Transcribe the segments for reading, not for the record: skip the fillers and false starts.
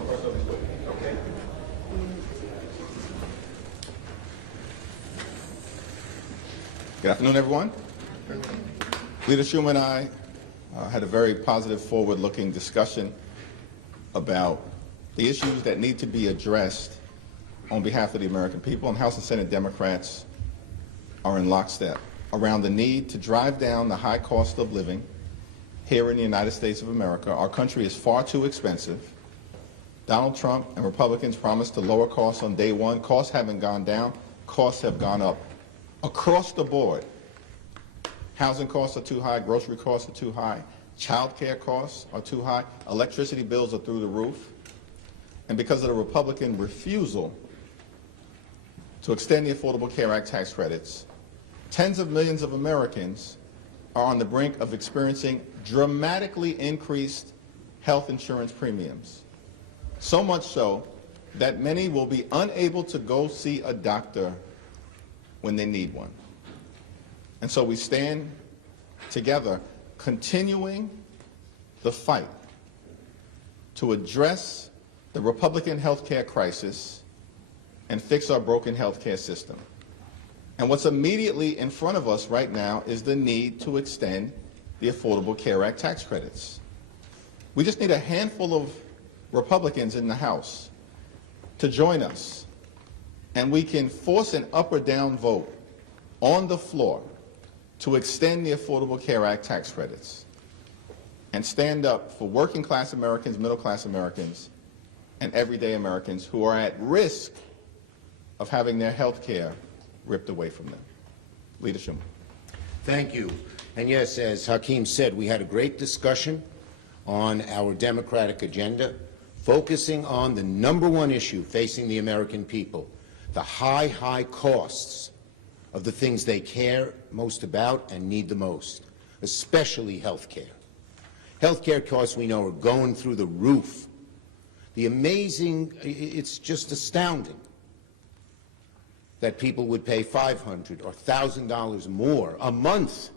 go first on this way. Okay. Good afternoon, everyone. Leader Schumer and I had a very positive, forward-looking discussion about the issues that need to be addressed on behalf of the American people, and House and Senate Democrats are in lockstep around the need to drive down the high cost of living here in the United States of America. Our country is far too expensive. Donald Trump and Republicans promised to lower costs on day one. Costs haven't gone down. Costs have gone up across the board. Housing costs are too high. Grocery costs are too high. Child care costs are too high. Electricity bills are through the roof. And because of the Republican refusal to extend the Affordable Care Act tax credits, tens of millions of Americans are on the brink of experiencing dramatically increased health insurance premiums. So much so that many will be unable to go see a doctor when they need one. And so we stand together, continuing the fight to address the Republican health care crisis and fix our broken health care system. And what's immediately in front of us right now is the need to extend the Affordable Care Act tax credits. We just need a handful of Republicans in the House to join us, and we can force an up or down vote on the floor to extend the Affordable Care Act tax credits and stand up for working class Americans, middle class Americans, and everyday Americans who are at risk of having their health care ripped away from them. Leader Schumer. Thank you. And yes, as Hakeem said, we had a great discussion on our Democratic agenda, focusing on the #1 issue facing the American people, the high costs of the things they care most about and need the most, especially health care. Health care costs, we know, are going through the roof. It's just astounding that people would pay $500 or $1,000 more a month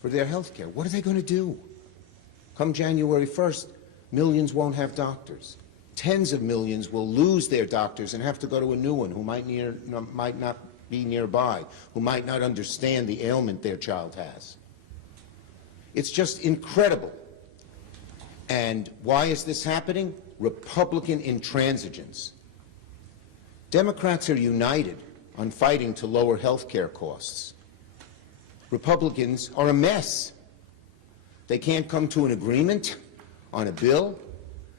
for their health care. What are they going to do? Come January 1st, millions won't have doctors. Tens of millions will lose their doctors and have to go to a new one who might not be nearby, who might not understand the ailment their child has. It's just incredible. And why is this happening? Republican intransigence. Democrats are united on fighting to lower health care costs. Republicans are a mess. They can't come to an agreement on a bill.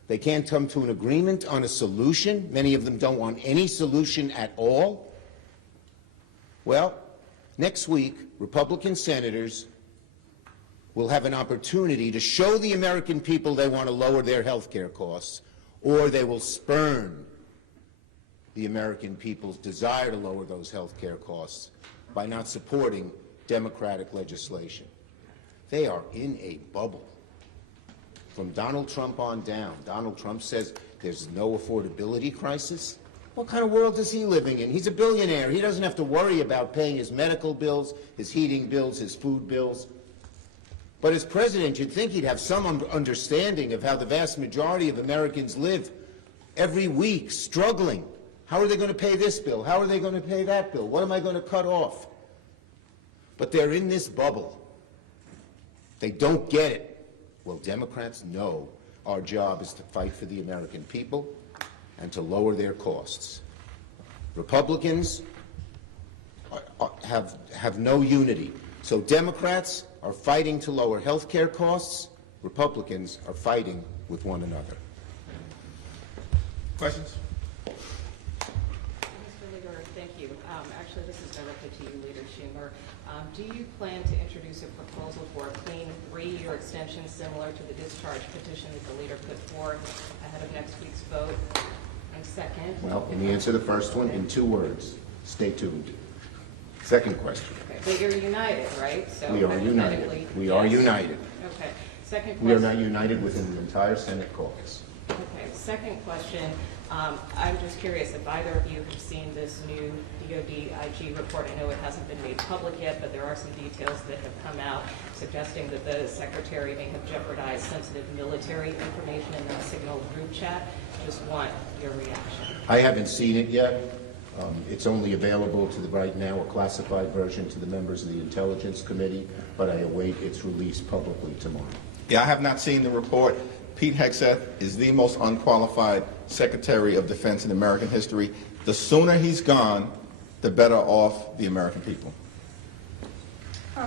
They can't come to an agreement on a solution. Many of them don't want any solution at all. Well, next week, Republican senators will have an opportunity to show the American people they want to lower their health care costs, or they will spurn the American people's desire to lower those health care costs by not supporting Democratic legislation. They are in a bubble. From Donald Trump on down, Donald Trump says there's no affordability crisis. What kind of world is he living in? He's a billionaire. He doesn't have to worry about paying his medical bills, his heating bills, his food bills. But as president, you'd think he'd have some understanding of how the vast majority of Americans live every week, struggling. How are they going to pay this bill? How are they going to pay that bill? What am I going to cut off? But they're in this bubble. They don't get it. Well, Democrats know our job is to fight for the American people and to lower their costs. Republicans have no unity. So Democrats are fighting to lower health care costs. Republicans are fighting with one another. Questions? Mr. Leader, thank you. Actually, this is directed to you, Leader Schumer. Do you plan to introduce a proposal for a clean 3-year extension similar to the discharge petition that the leader put forth ahead of next week's vote? And second... Well, let me answer the first one in 2 words. Stay tuned. Second question. Okay, but you're united, right? So we are united. We are united. Okay. Second question. We are not united within the entire Senate caucus. Okay, second question. I'm just curious if either of you have seen this new DoD IG report. I know it hasn't been made public yet, but there are some details that have come out suggesting that the Secretary may have jeopardized sensitive military information in that Signal group chat. Just want your reaction. I haven't seen it yet. It's only available to the right now, a classified version to the members of the Intelligence Committee, but I await its release publicly tomorrow. Yeah, I have not seen the report. Pete Hegseth is the most unqualified Secretary of Defense in American history. The sooner he's gone, the better off the American people.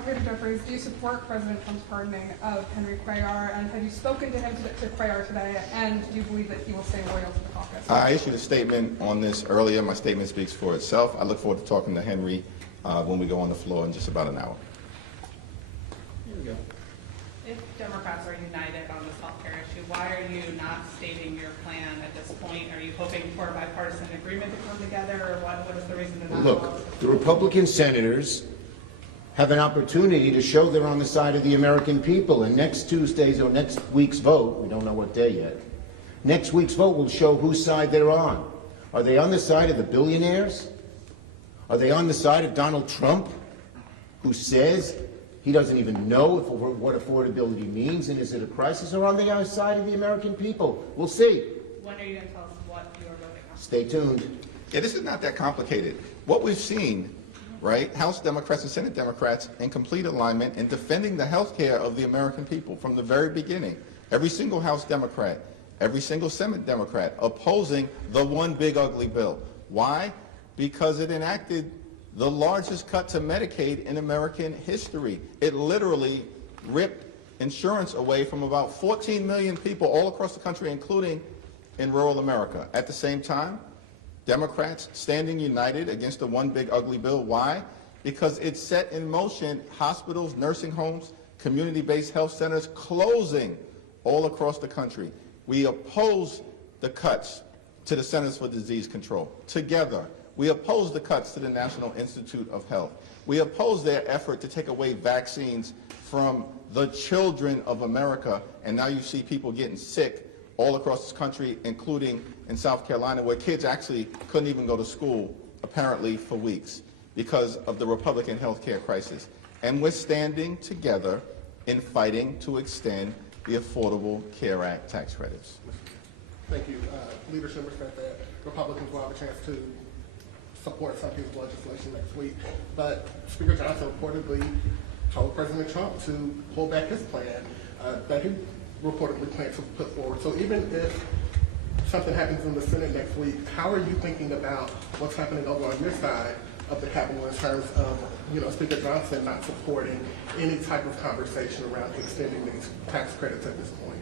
Peter Jeffries, do you support President Trump's pardoning of Henry Cuellar, and have you spoken to him to Cuellar today, and do you believe that he will stay loyal to the caucus? I issued a statement on this earlier. My statement speaks for itself. I look forward to talking to Henry when we go on the floor in just about an hour. Here we go. If Democrats are united on this health care issue, why are you not stating your plan at this point? Are you hoping for a bipartisan agreement to come together, or what is the reason to not? Look, the Republican senators have an opportunity to show they're on the side of the American people, and next Tuesday's or next week's vote, we don't know what day yet, next week's vote will show whose side they're on. Are they on the side of the billionaires? Are they on the side of Donald Trump, who says he doesn't even know what affordability means, and is it a crisis, or on the side of the American people? We'll see. When are you going to tell us what you are voting on? Stay tuned. Yeah, this is not that complicated. What we've seen, right, House Democrats and Senate Democrats in complete alignment in defending the health care of the American people from the very beginning. Every single House Democrat, every single Senate Democrat opposing the one big ugly bill. Why? Because it enacted the largest cut to Medicaid in American history. It literally ripped insurance away from about 14 million people all across the country, including in rural America. At the same time, Democrats standing united against the one big ugly bill. Why? Because it set in motion hospitals, nursing homes, community-based health centers closing all across the country. We oppose the cuts to the Centers for Disease Control. Together, we oppose the cuts to the National Institute of Health. We oppose their effort to take away vaccines from the children of America, and now you see people getting sick all across this country, including in South Carolina, where kids actually couldn't even go to school, apparently, for weeks because of the Republican health care crisis. And we're standing together in fighting to extend the Affordable Care Act tax credits. Thank you. Leader Schumer said that Republicans will have a chance to support some piece of legislation next week. But Speaker Johnson reportedly told President Trump to pull back his plan that he reportedly plans to put forward. So even if something happens in the Senate next week, how are you thinking about what's happening over on your side of the Capitol in terms of, Speaker Johnson not supporting any type of conversation around extending these tax credits at this point?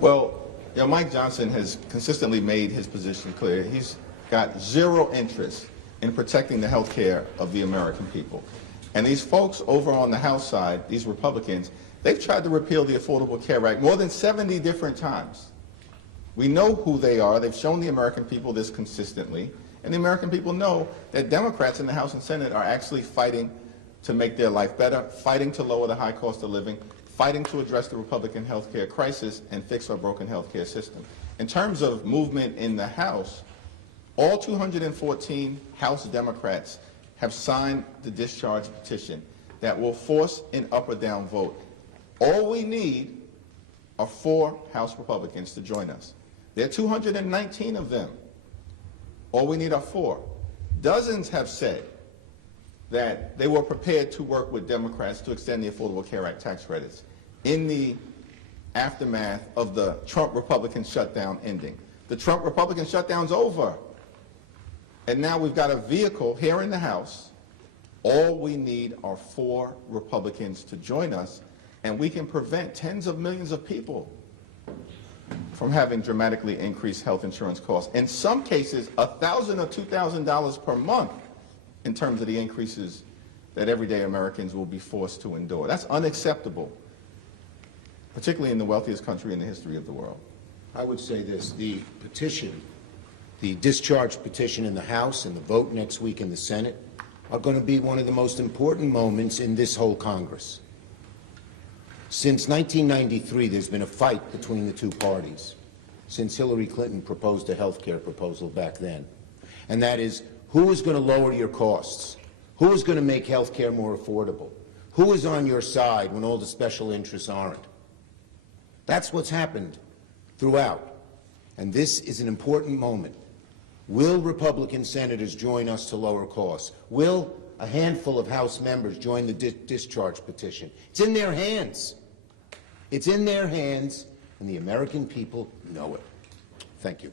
Well, Mike Johnson has consistently made his position clear. He's got zero interest in protecting the health care of the American people. And these folks over on the House side, these Republicans, they've tried to repeal the Affordable Care Act more than 70 different times. We know who they are. They've shown the American people this consistently. And the American people know that Democrats in the House and Senate are actually fighting to make their life better, fighting to lower the high cost of living, fighting to address the Republican health care crisis and fix our broken health care system. In terms of movement in the House, all 214 House Democrats have signed the discharge petition that will force an up or down vote. All we need are 4 House Republicans to join us. There are 219 of them. All we need are 4. Dozens have said that they were prepared to work with Democrats to extend the Affordable Care Act tax credits in the aftermath of the Trump Republican shutdown ending. The Trump Republican shutdown's over. And now we've got a vehicle here in the House. All we need are 4 Republicans to join us, and we can prevent tens of millions of people from having dramatically increased health insurance costs. In some cases, $1,000 or $2,000 per month in terms of the increases that everyday Americans will be forced to endure. That's unacceptable, particularly in the wealthiest country in the history of the world. I would say this, the petition, the discharge petition in the House and the vote next week in the Senate are going to be one of the most important moments in this whole Congress. Since 1993, there's been a fight between the two parties. since Hillary Clinton proposed a health care proposal back then. And that is, who is going to lower your costs? Who is going to make health care more affordable? Who is on your side when all the special interests aren't? That's what's happened throughout. And this is an important moment. Will Republican senators join us to lower costs? Will a handful of House members join the discharge petition? It's in their hands. It's in their hands, and the American people know it. Thank you.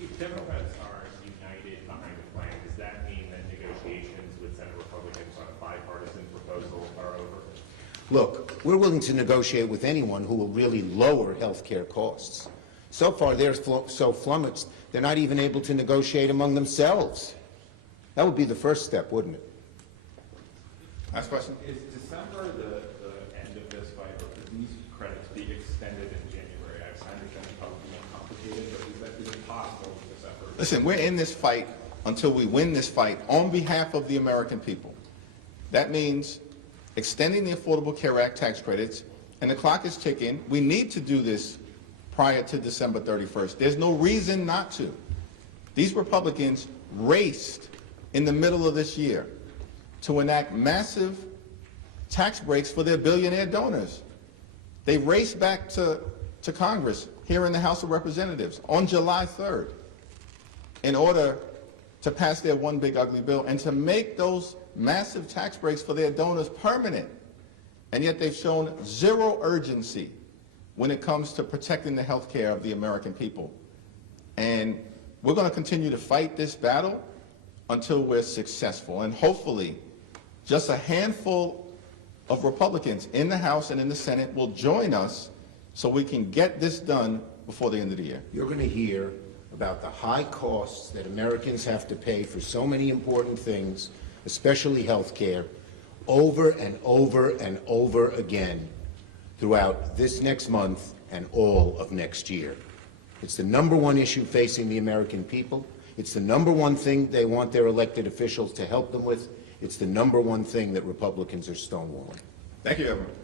If Democrats are united behind the plan, does that mean that negotiations with Senate Republicans on a bipartisan proposal are over? Look, we're willing to negotiate with anyone who will really lower health care costs. So far, they're so flummoxed, they're not even able to negotiate among themselves. That would be the first step, wouldn't it? Last question. Is December the end of this fight, or could these credits be extended in January? I understand it's probably more complicated, but is it possible with this effort? Listen, we're in this fight until we win this fight on behalf of the American people. That means extending the Affordable Care Act tax credits, and the clock is ticking. We need to do this prior to December 31st. There's no reason not to. These Republicans raced in the middle of this year to enact massive tax breaks for their billionaire donors. They raced back to Congress here in the House of Representatives on July 3rd in order to pass their one big ugly bill and to make those massive tax breaks for their donors permanent. And yet they've shown zero urgency when it comes to protecting the health care of the American people. And we're going to continue to fight this battle until we're successful. And hopefully, just a handful of Republicans in the House and in the Senate will join us so we can get this done before the end of the year. You're going to hear about the high costs that Americans have to pay for so many important things, especially health care, over and over and over again throughout this next month and all of next year. It's the #1 issue facing the American people. It's the #1 thing they want their elected officials to help them with. It's the #1 thing that Republicans are stonewalling. Thank you, everyone.